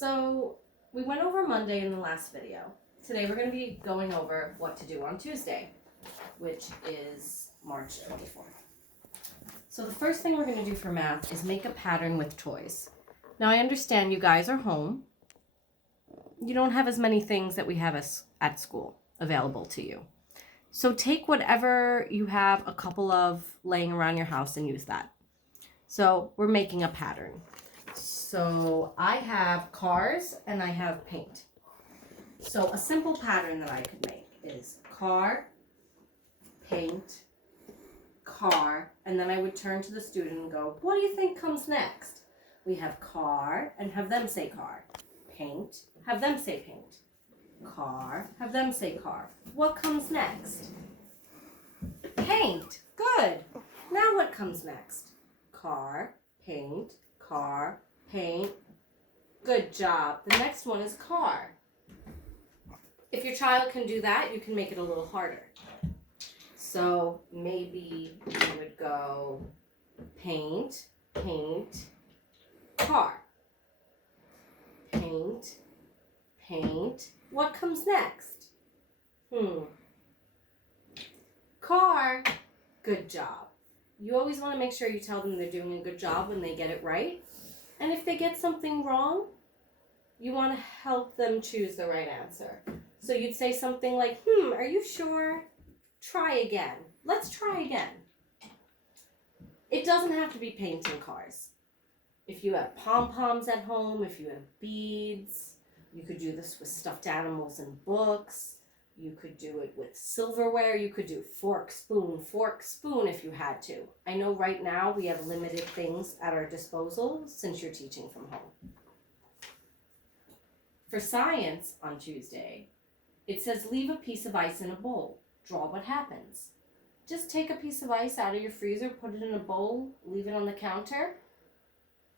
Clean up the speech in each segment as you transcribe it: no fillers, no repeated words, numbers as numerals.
So we went over Monday in the last video. Today we're going to be going over what to do on Tuesday, which is March 24th. So the first thing we're going to do for math is make a pattern with toys. Now I understand you guys are home. You don't have as many things that we have at school available to you. So take whatever you have a couple of laying around your house and use that. So we're making a pattern. So I have cars and I have paint. So a simple pattern that I could make is car, paint, car, and then I would turn to the student and go, what do you think comes next? We have car and have them say car. Paint, have them say paint. Car, have them say car. What comes next? Paint. Good. Now what comes next? Car, paint, car, paint. Good job. The next one is car. If your child can do that, you can make it a little harder. So maybe you would go paint, paint, car. Paint, paint. What comes next? Car. Good job. You always want to make sure you tell them they're doing a good job when they get it right. And if they get something wrong, you want to help them choose the right answer. So you'd say something like, are you sure? Try again. Let's try again. It doesn't have to be painting cars. If you have pom-poms at home, if you have beads, you could do this with stuffed animals and books. You could do it with silverware. You could do fork, spoon if you had to. I know right now we have limited things at our disposal since you're teaching from home. For science on Tuesday, it says leave a piece of ice in a bowl. Draw what happens. Just take a piece of ice out of your freezer, put it in a bowl, leave it on the counter,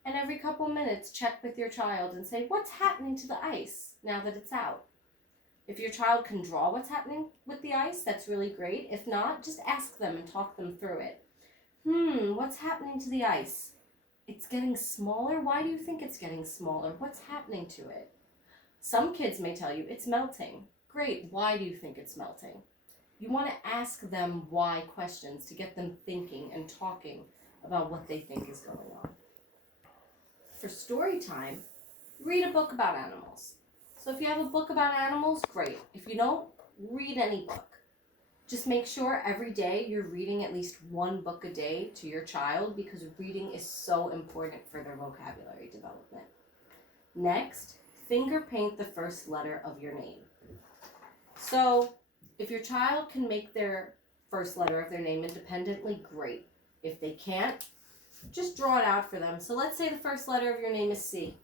and every couple minutes check with your child and say, what's happening to the ice now that it's out? If your child can draw what's happening with the ice, that's really great. If not, just ask them and talk them through it. What's happening to the ice? It's getting smaller? Why do you think it's getting smaller? What's happening to it? Some kids may tell you it's melting. Great, why do you think it's melting? You want to ask them why questions to get them thinking and talking about what they think is going on. For story time, read a book about animals. So if you have a book about animals, great. If you don't, read any book. Just make sure every day you're reading at least one book a day to your child because reading is so important for their vocabulary development. Next, finger paint the first letter of your name. So if your child can make their first letter of their name independently, great. If they can't, just draw it out for them. So let's say the first letter of your name is C.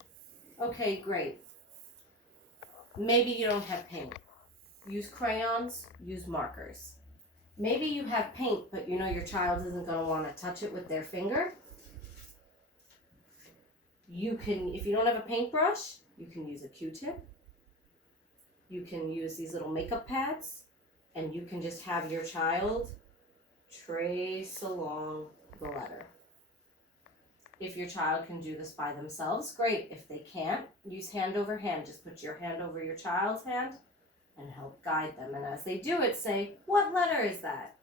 Okay, great. Maybe you don't have paint. Use crayons, use markers. Maybe you have paint, but you know your child isn't going to want to touch it with their finger. You can, if you don't have a paintbrush, you can use a Q-tip. You can use these little makeup pads, and you can just have your child trace along the letter. If your child can do this by themselves, great. If they can't, use hand over hand. Just put your hand over your child's hand and help guide them. And as they do it, say, what letter is that?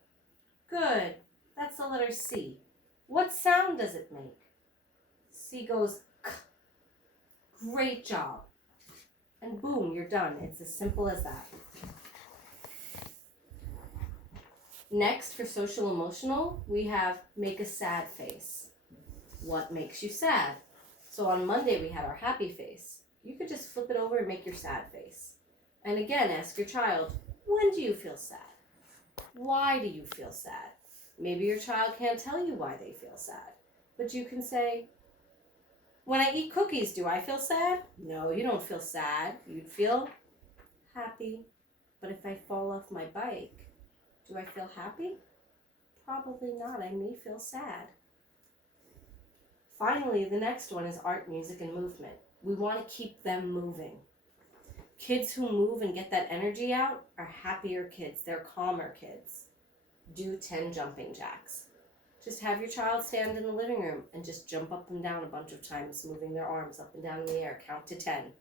Good. That's the letter C. What sound does it make? C goes K. Great job. And boom, you're done. It's as simple as that. Next, for social emotional, we have make a sad face. What makes you sad? So on Monday we had our happy face. You could just flip it over and make your sad face. And again, ask your child, when do you feel sad? Why do you feel sad? Maybe your child can't tell you why they feel sad. But you can say, when I eat cookies, do I feel sad? No, you don't feel sad. You'd feel happy. But if I fall off my bike, do I feel happy? Probably not. I may feel sad. Finally, the next one is art, music, and movement. We want to keep them moving. Kids who move and get that energy out are happier kids. They're calmer kids. Do 10 jumping jacks. Just have your child stand in the living room and just jump up and down a bunch of times, moving their arms up and down in the air. Count to 10.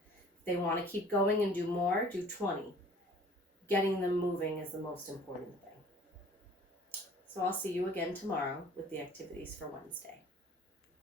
They want to keep going and do more, do 20. Getting them moving is the most important thing. So I'll see you again tomorrow with the activities for Wednesday.